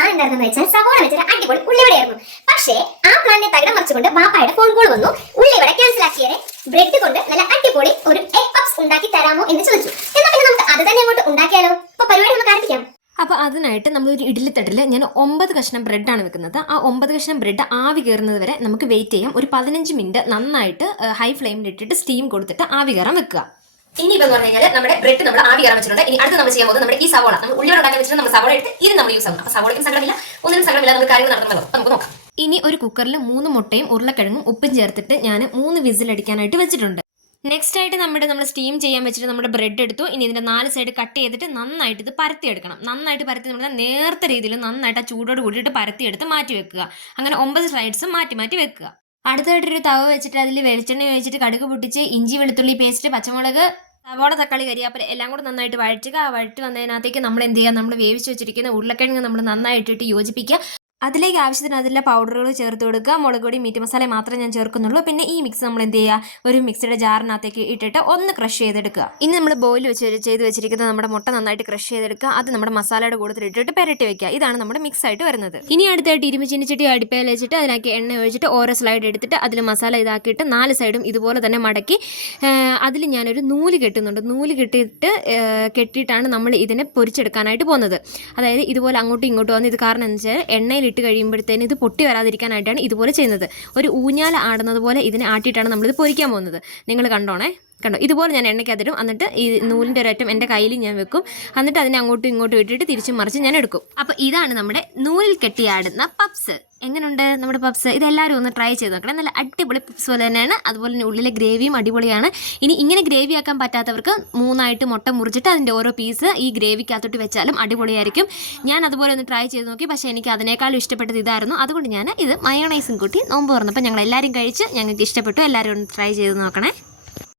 Plan എന്താണെന്ന് വെച്ചാൽ സവോള വെച്ചൊരു അടിപൊളി ഉള്ളിവടയായിരുന്നു. പക്ഷേ ആ പ്ലാനിനെ തകിടം മറിച്ചുകൊണ്ട് ബാപ്പായുടെ ഫോൺ കോൾ വന്നു. ഉള്ളിവട ക്യാൻസൽ ആക്കിയരെ ബ്രെഡ് കൊണ്ട് നല്ല അടിപൊളി ഒരു എഗ് പപ്സ് ഉണ്ടാക്കി തരാമോ എന്ന് ചോദിച്ചു. എന്നാൽ പിന്നെ നമുക്ക് അത് തന്നെ അങ്ങോട്ട് ഉണ്ടാക്കിയാലോ? അപ്പൊ പരിപാടി നമുക്ക് ആരംഭിക്കാം. അപ്പോൾ അതിനായിട്ട് നമ്മളൊരു ഇഡ്ഡലിത്തട്ടിൽ ഞാൻ 9 കഷ്ണം ബ്രെഡാണ് വെക്കുന്നത്. ആ 9 കഷ്ണം ബ്രെഡ് ആവി കയറുന്നത് വരെ നമുക്ക് വെയിറ്റ് ചെയ്യാം. ഒരു 15 മിനിറ്റ് നന്നായിട്ട് ഹൈ ഫ്ലെയിമിൽ ഇട്ടിട്ട് സ്റ്റീം കൊടുത്തിട്ട് ആവി കയറാൻ വെക്കുക. ഇനിയിപ്പോൾ എന്ന് പറഞ്ഞു കഴിഞ്ഞാൽ നമ്മുടെ ബ്രെഡ് നമ്മൾ ആവി കയറാൻ വെച്ചിട്ടുണ്ട്. ഇനി അടുത്ത് നമ്മൾ ചെയ്യാൻ പോകുന്നത് നമ്മുടെ ഈ സവോള നമ്മൾ ഉള്ളിയോട് ഉണ്ടാക്കാൻ വെച്ചിട്ട് നമ്മൾ സവോള എടുത്ത് ഇത് നമ്മൾ യൂസ് ആകും. അപ്പോൾ സവോളയ്ക്കും സങ്കടമില്ല, ഒന്നിനും സങ്കടമില്ല, നമുക്ക് കാര്യങ്ങൾ നടത്തുന്നല്ലോ. നമുക്ക് നോക്കാം. ഇനി ഒരു കുക്കറിൽ 3 മുട്ടയും ഉരുളക്കിഴങ്ങും ഉപ്പും ചേർത്തിട്ട് ഞാൻ 3 വിസിൽ അടിക്കാനായിട്ട് വെച്ചിട്ടുണ്ട്. നെക്സ്റ്റ് ആയിട്ട് നമ്മൾ സ്റ്റീം ചെയ്യാൻ വെച്ചിട്ട് നമ്മുടെ ബ്രെഡ് എടുത്തു. ഇനി ഇതിൻ്റെ 4 സൈഡ് കട്ട് ചെയ്തിട്ട് നന്നായിട്ട് ഇത് പരത്തിയെടുക്കണം. നന്നായിട്ട് പരത്തി നമ്മൾ നേർത്ത രീതിയിൽ നന്നായിട്ട് ആ ചൂടോട് കൂടിയിട്ട് പരത്തിയെടുത്ത് മാറ്റി വെക്കുക. അങ്ങനെ 9 സൈഡ്സും മാറ്റി മാറ്റി വെക്കുക. അടുത്തായിട്ടൊരു തവ വെച്ചിട്ട് അതിൽ വെളിച്ചെണ്ണ ഒഴിച്ചിട്ട് കടുക് പൊട്ടിച്ച് ഇഞ്ചി വെളുത്തുള്ളി പേസ്റ്റ് പച്ചമുളക് സവോള തക്കാളി കരിയാപ്പില എല്ലാം കൂടെ നന്നായിട്ട് വഴറ്റുക. ആ വഴറ്റി വന്നതിനകത്തേക്ക് നമ്മൾ എന്ത് ചെയ്യുക, നമ്മൾ വേവിച്ച് വെച്ചിരിക്കുന്ന ഉരുളക്കിഴങ്ങ് നമ്മൾ നന്നായിട്ടിട്ട് യോജിപ്പിക്കുക. അതിലേക്ക് ആവശ്യത്തിന് അതിലെ പൗഡറുകൾ ചേർത്ത് കൊടുക്കുക. മുളക് പൊടി മീറ്റ് മസാല മാത്രമേ ഞാൻ ചേർക്കുന്നുള്ളൂ. പിന്നെ ഈ മിക്സ് നമ്മൾ എന്ത് ചെയ്യുക, ഒരു മിക്സിയുടെ ജാറിനകത്തേക്ക് ഇട്ടിട്ട് ഒന്ന് ക്രഷ് ചെയ്തെടുക്കുക. ഇനി നമ്മൾ ബോയിൽ ചെയ്ത് വെച്ചിരിക്കുന്ന നമ്മുടെ മുട്ട നന്നായിട്ട് ക്രഷ് ചെയ്തെടുക്കുക. അത് നമ്മുടെ മസാലയുടെ കൂട്ടത്തിൽ ഇട്ടിട്ട് പെരട്ടി വെക്കുക. ഇതാണ് നമ്മുടെ മിക്സ് ആയിട്ട് വരുന്നത്. ഇനി അടുത്തായിട്ട് ഇരുമ്പ് ചീനിച്ചട്ടി അടുപ്പയിൽ വെച്ചിട്ട് അതിലേക്ക് എണ്ണ ഒഴിച്ചിട്ട് ഓരോ സ്ലൈഡ് എടുത്തിട്ട് അതിൽ മസാല ഇതാക്കിയിട്ട് 4 സൈഡും ഇതുപോലെ തന്നെ മടക്കി അതിൽ ഞാനൊരു നൂല് കെട്ടുന്നുണ്ട്. നൂല് കെട്ടിയിട്ടാണ് നമ്മൾ ഇതിനെ പൊരിച്ചെടുക്കാനായിട്ട് പോകുന്നത്. അതായത് ഇതുപോലെ അങ്ങോട്ടും ഇങ്ങോട്ടും വന്ന് ഇത് കാരണം എന്ന് വെച്ചാൽ എണ്ണയിൽ ഇട്ട് കഴിയുമ്പോഴത്തേന് ഇത് പൊട്ടി വരാതിരിക്കാനായിട്ടാണ് ഇതുപോലെ ചെയ്യുന്നത്. ഒരു ഊഞ്ഞാല ആടുന്നത് പോലെ ഇതിനെ ആട്ടിയിട്ടാണ് നമ്മളിത് പൊരിക്കാൻ പോകുന്നത്. നിങ്ങൾ കണ്ടോ, ഇതുപോലെ ഞാൻ എണ്ണയ്ക്കകത്തിടും. എന്നിട്ട് ഈ നൂലിൻ്റെ ഒരറ്റം എൻ്റെ കയ്യിൽ ഞാൻ വെക്കും. എന്നിട്ട് അതിനെ അങ്ങോട്ടും ഇങ്ങോട്ടും ഇട്ടിട്ട് തിരിച്ചും മറിച്ച് ഞാൻ എടുക്കും. അപ്പോൾ ഇതാണ് നമ്മുടെ നൂലിൽ കെട്ടിയാടുന്ന പപ്സ്. എങ്ങനെയുണ്ട് നമ്മുടെ പപ്സ്? ഇതെല്ലാവരും ഒന്ന് ട്രൈ ചെയ്ത് നോക്കണം. നല്ല അടിപൊളി പപ്സ് പോലെ തന്നെയാണ്. അതുപോലെ തന്നെ ഉള്ളിലെ ഗ്രേവിയും അടിപൊളിയാണ്. ഇനി ഇങ്ങനെ ഗ്രേവി ആക്കാൻ പറ്റാത്തവർക്ക് 3 മുട്ട മുറിച്ചിട്ട് അതിൻ്റെ ഓരോ പീസ് ഈ ഗ്രേവിക്കകത്തോട്ട് വെച്ചാലും അടിപൊളിയായിരിക്കും. ഞാൻ അതുപോലെ ഒന്ന് ട്രൈ ചെയ്ത് നോക്കി. പക്ഷേ എനിക്ക് അതിനേക്കാളും ഇഷ്ടപ്പെട്ടത് ഇതായിരുന്നു. അതുകൊണ്ട് ഞാൻ ഇത് മയോണൈസും കൂട്ടി നോമ്പ് തുറന്നപ്പോൾ ഞങ്ങൾ എല്ലാവരും കഴിച്ച് ഞങ്ങൾക്ക് ഇഷ്ടപ്പെട്ടു. എല്ലാവരും ഒന്ന് ട്രൈ ചെയ്ത് നോക്കണേ.